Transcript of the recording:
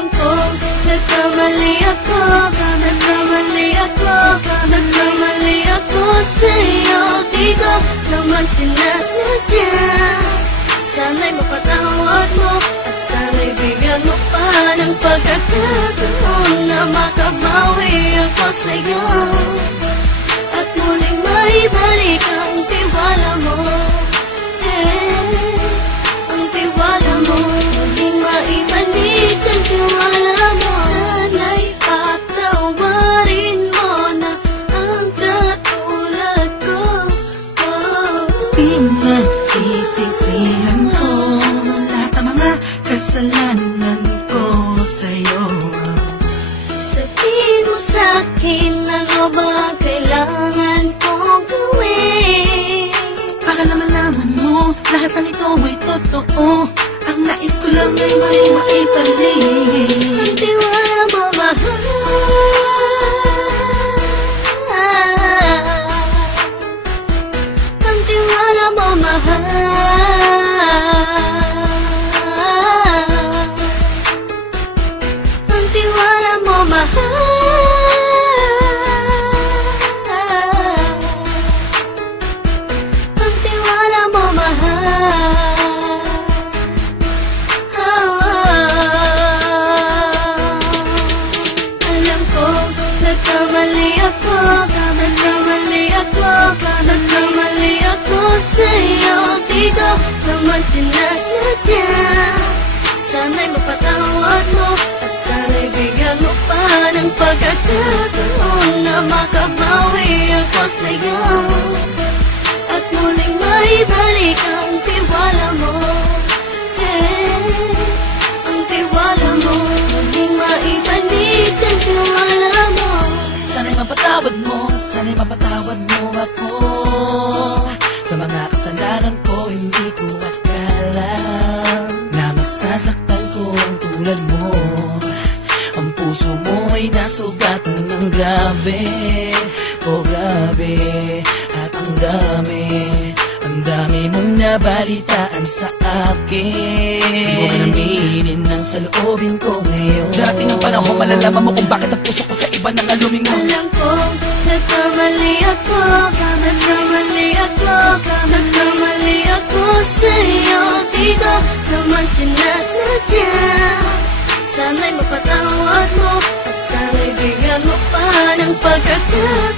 Alam ko, nagkamali ako, nagkamali ako sa'yo. Di ko naman sinasadya. Sana'y mapatawad mo at sana'y bigyan mo pa ng pagkakataon na makabawi ako sa'yo at muling maibalik ang tiwala mo. Ang tiwala mo, muling maibalik ang tiwala mo. Sana'y patawarin mo na ang katulad ko. Pinagsisisihan ko lahat ng mga kasalanan ko sa'yo. Sabihin mo sa'kin ano ba kailangan kong gawin Para malaman mo lahat ng ito ay totoo. Ang nais ko lang ay may maibalik ang tiwala mo, mahal. Ang tiwala mo, mahal. Ang tiwala mo, mahal. Ang tiwala mo, mahal. Alam ko, nagkamali ako sa'yo. Di ko naman sinasadya. Sana'y mapatawad mo at sana'y bigyan mo pa ng pagkakataon na makabawi ako sa'yo at muling maibalik ang tiwala mo. Ang tiwala mo, muling maibalik ang tiwala mo. Sana'y mapatawad mo ako sa mga kasalanan ko. Hindi ko akala na masasaktan ko ang tulad mo. Ang puso mo ay nasugatan ng grabe, oh grabe. At ang dami mong nabalitaan sa akin. Di ko man aminin ang saloobin ko ngayon. Darating ang panahon, malalaman mo kung bakit ang puso ko sa iba nang lumingon. Alam ko, nagkamali ako sa'yo. Di ko naman sinasadya. Sana'y mapatawad mo at sana'y bigyan mo pa ng pagkakataon